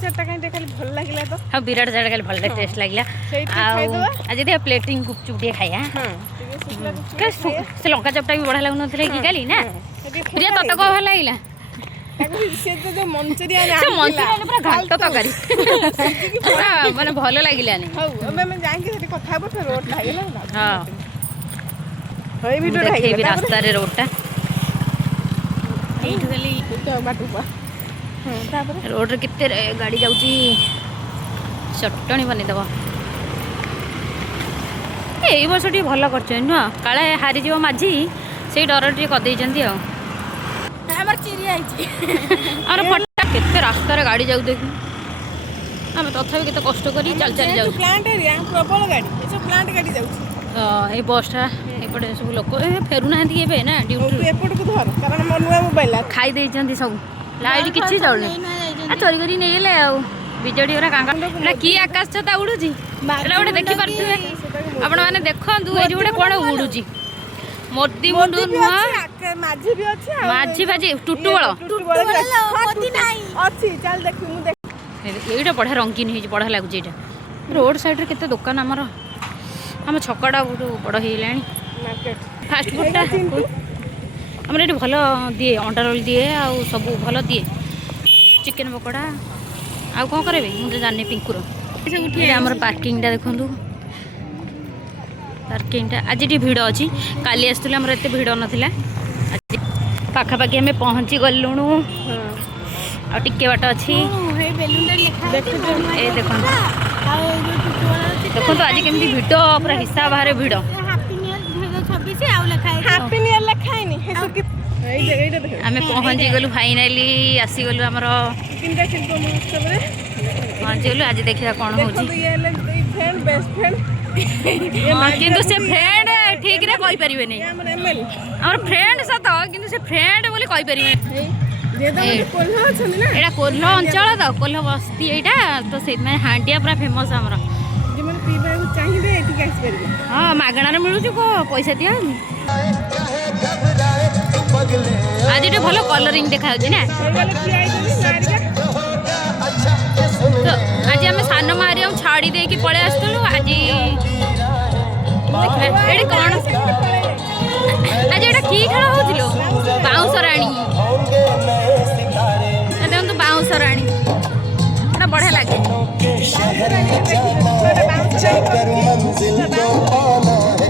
चाटा कहीं खाली भल लागला तो हाँ विराट चाट खाली भल टेस्ट लागला आज देखिए प्लेटिंग गुपचुप टे खाया से लंका चपटा भी बढ़िया लगुन कि काली ना प्रिया तत कौन भल लागला से तो जो मंचूरियन मंचूरियन पूरा घाट तकारी माने भल लागिलानी हौ मैं जाएंगे सेठी कथा हबो फिर रोड लागला हां होई वीडियो देखि रास्ता रे रोडटा एठु खाली तो बाटुपा हां तापर रोड रे किते गाड़ी जाउची चटणी बनी दबो एई वर्ष टी भल करछ न काळे हारी जीव माझी सेई डर टी क देइचंती आ हमर चिरी आइची अरे फटा केते रास्ता रे गाड़ी जाउ देखि हमें तथापि केते कष्ट करी चल चल जाउ प्लांट एरिया प्रबल गाड़ी ए सब प्लांट गाड़ी जाउची ए बसटा एपटे सब लोक फेरु नाहंती एबे ना ड्यूटी एपट को धर कारण मन नुआ मोबाइल खाई देइचंती सब लाइट किछि जाउले आ चोरी करी नै गेले आ बिजडी ओरा कांगा एटा की आकाश छता उडुची एटा ओडे देखि परथुवे आपण माने देखंतु ए जोडे कोन उडुची मोदी मुंडू नुआ माझी भी अछि माझी भाजी टुटु बळ मोदी नाही अछि चल देखि मु देख एटा बढा रंगीन हे बढा लागु जेटा रोड साइड रे केते दुकान हमर हम छकड़ा बड़ हेलानी मार्केट फास्ट फूडटा हमर एटी भलो दिए अंडा रोल दिए आ सब भलो दिए चिकन पकोड़ा आ कोन करबे मु जाने पिंकुर ये हमर पार्किंग टा देखंतु पार्किंग आज ये भिड़ अच्छी काली आसुला आम एत भिड़ नाला पाखापाखि आम पहुँची गलुणु आटे बाट अच्छी देखो देखो आज केमती भिड़ पूरा हिसाब बाहर भिड़ आम पहुँची गलु फाइनाली आसीगलु आमर पहुँची गलु आज देखा कौन हो किंतु से फ्रेंड ठीक रे कहि परिबे नै हमर फ्रेंड सत किंतु से फ्रेंड बोली कहि परिबे एटा कोल्ह अंचल तो कोल्ह बस्ती एटा तो से माने हांडिया पूरा फेमस हमर जेमन पीबा चाहिबे एठी कैस परिबे हां मागणा रे मिलु को पैसा दिया आज एटा भलो कलरिंग देखा होची ना तो आज आम सान मारिया छाड़ी दे कि पड़े आसलु आज देखा ये कौन आज एटा की खेल होलो बाउंस राणी देखो बाउंस राणी एटा बढ़िया लगे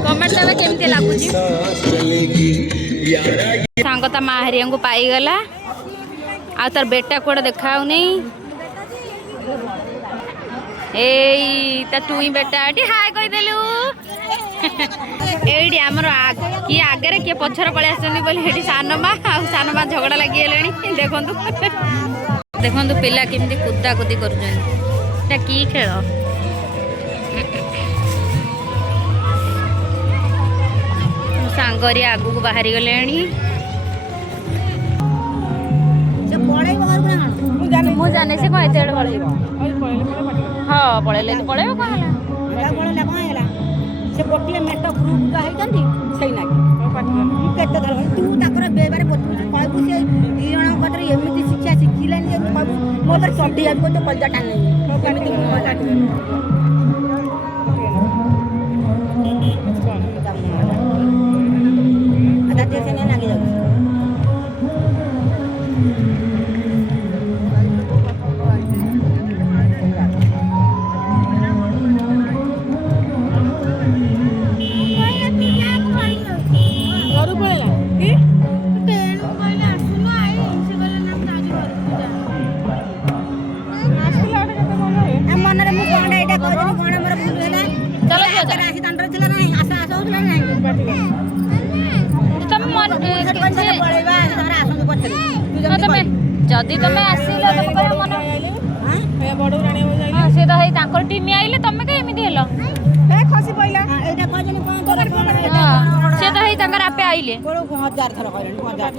कमेंट देवे केमती लगुच सांग ता माँ हरिया को पाईगला आ तार बेटा कौड़ा देखा ता टुई बेटा एटी हाय कही देलु एडी हमर किए आगे किए पछर पळे आछनी बोली एटी सानमा झगड़ा लगी गेलेनी देखंतु देखंतु पिला केमती कुदा कुदी करूछन एटा की खेल सांगरी आगु को बाहरी गलेनी से पळे बाहर ना मु जाने से कहते एड पळेबो हां पळेले तो पळेबो कहला पळेला कौन हैला से गोटिए मेट ग्रुप का है जंती सही ना केते धर तू ताकर बेबारे कहबू से दी जण कतरे एमिति शिक्षा शिखिलानी जे कहबू मोर चड्डी आबो तो कलजा टान नहीं एमिति मो लाटी आता ते से लागी जाऊ जदि तुम आसिल मन सी तो टीम आइले तुम कमी हेल खसी पइला सी तो आपे आइले 1000 थर कहले 1000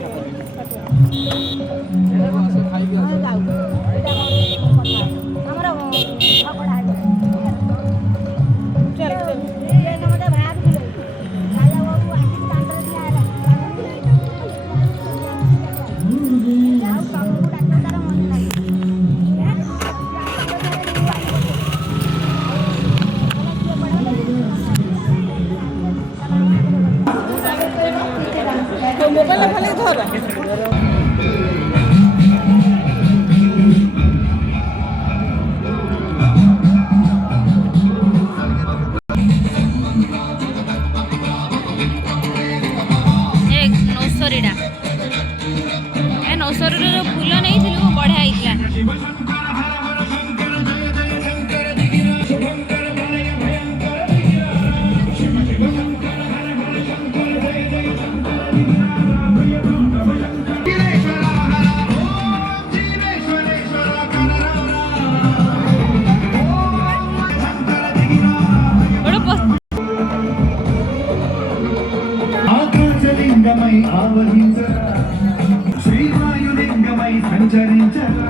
శ్రీవాయులింగమై సంచరించరా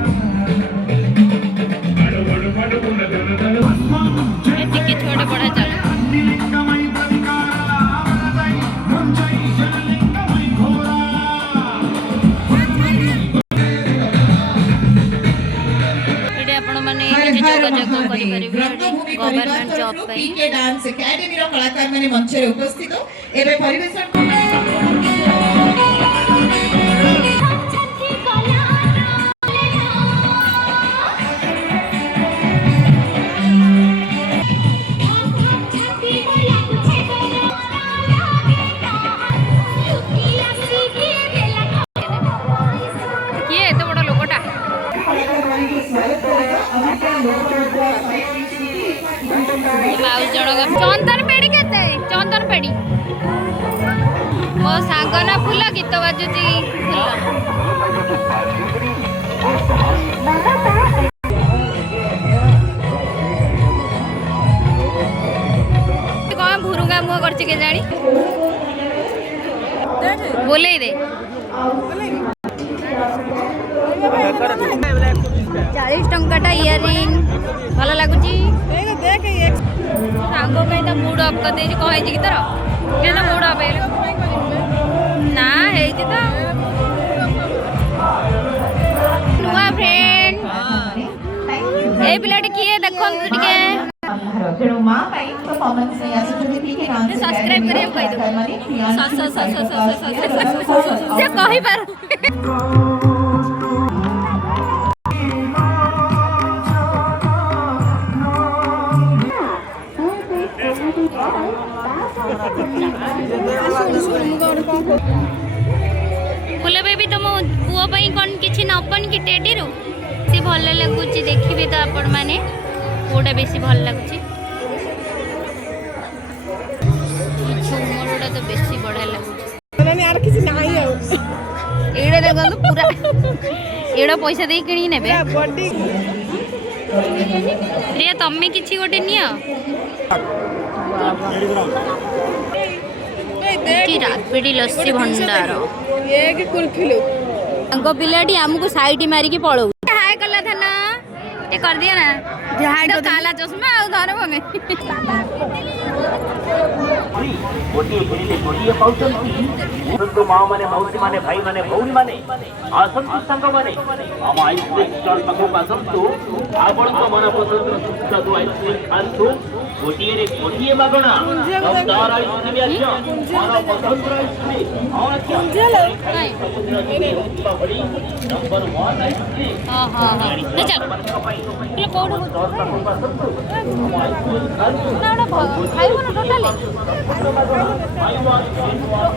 टिकट छोटे बड़ा चलो లింగమై ప్రతికారమై మంచై జలలింగమై ఘోరా ଏଠି ଆପଣମାନେ କିଛି ଯୋଗାଯୋଗ କରିପାରିବେ ଗଭର୍ଣ୍ଣମେଣ୍ଟ ଜବ୍ ପାଇଁ ପିକେ ଡାନ୍ସ ଏକାଡେମୀର କଳାକାରମାନେ ମଞ୍ଚରେ ଉପସ୍ଥିତ ଏବେ ପରିବେଷଣ କିଏ ଏତେ ବଡ଼ ଲୋକଟା ମାଉସୀ ଜଣକ ଚନ୍ଦନ ପେଡ଼ି କେତେ ଚନ୍ଦନ ପେଡ଼ି ମୋ ସାଙ୍ଗ ନା ଫୁଲ ଗୀତ ବାଜୁଛି ଫୁଲ କଣ ଭୁରୁଙ୍ଗା ମୁହଁ କରିଛି କେଜାଣି ବୋଲେଇ ଦେ 40 ଟଙ୍କାଟା ଇୟରିଂ ଭଲ ଲାଗୁଛି ସାଙ୍ଗ ପାଇଁ ତ ମୁଡ୍ ଅଫ୍ କରିଦେଇଛି କଣ ହେଇଛି କି ତୋର କେନ ମୁଡ୍ ଅଫ୍ ହେଇଗଲା ନା ହେଇଛି ତ ନୂଆ ଫ୍ରେଣ୍ଡ ଏଇ ପିଲାଟି କିଏ ଦେଖନ୍ତୁ ଟିକେ ତେଣୁ ମା ପାଇଁ ପରଫର୍ମାନ୍ସ ନେଇ ଆସୁଛନ୍ତି ପିକେ ଡାନ୍ସ ସବସ୍କ୍ରାଇବ କରିବାକୁ କହିଦେବୁ ସେ କହିପାରୁ फुल बेबी तुम पुओ पई कौन किछि नपन कि टेडीरू से भल लगुची देखिबे तो आपण माने कोडा बेसी भल लगुची झुमरडा तो बेसी बड़ा लगुची ମାନେ ଆର କିଛି ନାହିଁ ଆଉ एडा देखो पूरा एडा पैसा दे किणी नेबे ବଡି प्रिया तम्मे किछि गोटे नियो कि रापिडी लस्सी भंडार एक कुल्फिलो अंको पिलाटी हमको साइड मारी की पळो हाय कला था ना ये कर दिया ना हाय तो काला चश्मा आ धरे मगे गोटे खेलिले गोटे पाउछन्ती सुन्दर माँ माने मौसी माने भाई माने भौरी माने आसन्तु संग माने हम आइसक्रीम स्टॉल पाखु आसन्तु आपण तो मन पसंद सुस्वादु आइसक्रीम खान्तु गोटे रे गोटे मागणा दार आइसक्रीम आछ मन पसंद आइसक्रीम आछ नंबर 1 आइसक्रीम हां हां हां ले चल ले कोड ना ना खाइबो ना टोटली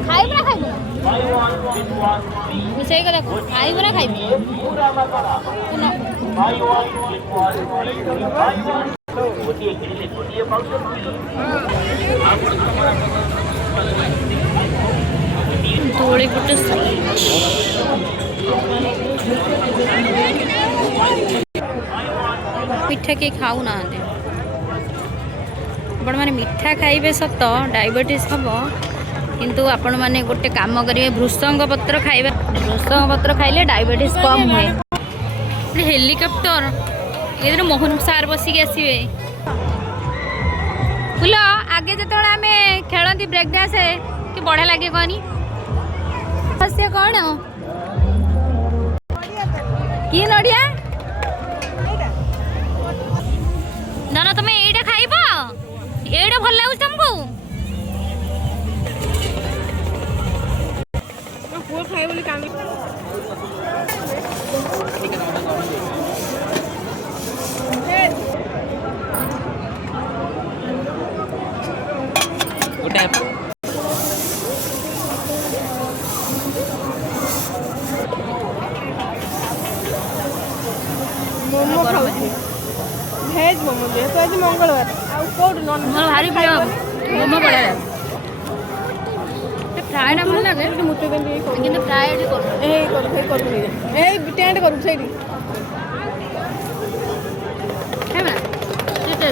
खाइबो ना खाइबो से कदा खाइबो ना खाइबो गोटे खेलिले गोटे पाउछन्ती तोड़े फुटे मिठा के खाऊ ना आपण माने मिठा खाइबे सत डायबिटीज हम किंतु आपण माने गोटे काम करिवे भृषंग पत्र खाइबे भृषंग पत्र खाइले डायबिटीज कम हुए हेलिकॉप्टर ये मोहन सार बसिक आसवे फुल आगे जो आम खेलती ब्रेक डांस कि बढ़िया लगे कहनी से कौन कि नड़िया ना ना तुम एटा खाइब एटा भल लगुच तुमको ପୁଅ ଖାଇବ ବୋଲି କାନ୍ଦି ମୋମୋ ଖାଉଛି ଭେଜ୍ ମୋମୋ ଯେହେତୁ ଆଜି ମଙ୍ଗଳବାର ଆଉ କୋଉଠୁ ନନ୍ मोर भारी प्रिय मोमो बढ़िया फ्राए ना भल लगे ମୁଟେ କେମିତି ଏଇ କରୁ କିନ୍ତୁ ଫ୍ରାଏ ଏଠି କରୁ ଏଇ କରୁ ଏଇ ଟେଣ୍ଟ କରୁ ସେଇଠି ଖାଇବ ନା ଟିକେ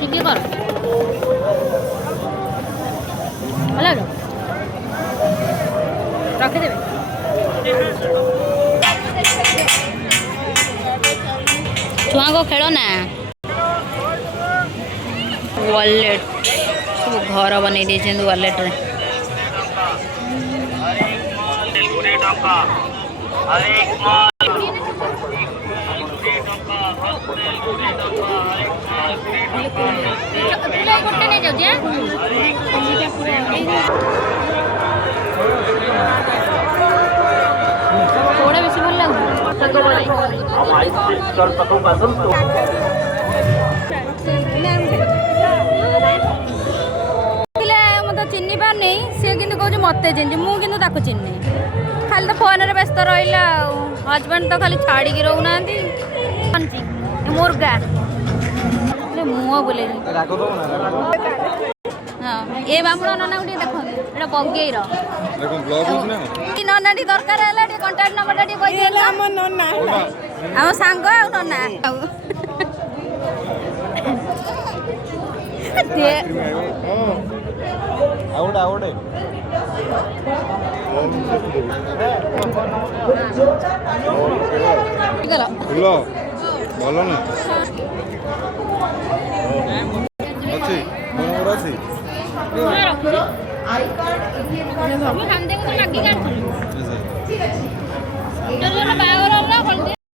ଟିକେ କର ଭଲ ଲାଗେ ଛୁଆଙ୍କ ଖେଳନା ୱାଲେଟ୍ ସବୁ ଘର ବନେଇ ଦେଇଛନ୍ତି ୱାଲେଟ୍ରେ। ଗୋଟେ ନେଇଯାଉଛି କୋଉଟା ବେଶୀ ଭଲ ଲାଗୁଛି? ଆମ ଆଇସ୍କ୍ରିମ୍ ଷ୍ଟଲ୍ ପାଖକୁ ଆସନ୍ତୁ। ମତେ ଚିହ୍ନି ପାରୁନି, ସିଏ କିନ୍ତୁ କହୁଛି ମତେ ଚିହ୍ନିଛି, ମୁଁ କିନ୍ତୁ ତାକୁ ଚିହ୍ନି। ଖାଲି ତ ଫୋନରେ ବ୍ୟସ୍ତ ରହିଲା ଆଉ। ହଜବେଣ୍ଡ ତ ଖାଲି ଛାଡ଼ିକି ରହୁନାହାନ୍ତି। ମୁର୍ଗା ମୁହଁ ବୁଲେଇନି। ହଁ ଏ ବାମୁଣ ନନାକୁ ଟିକେ ଦେଖନ୍ତୁ, ଏଇଟା ବଗେଇର କି ନନାଟି ଦରକାର ହେଲା ଟିକେ କଣ୍ଟାକ୍ଟ ନମ୍ବରଟା ଟିକେ କହିଦେଲେ। ଆମ ନନା ହେଲା ଆମ ସାଙ୍ଗ ଆଉ ନନା ଆଉ ଭଲ ନା ଅଛି ଅଛି ବାହାଘର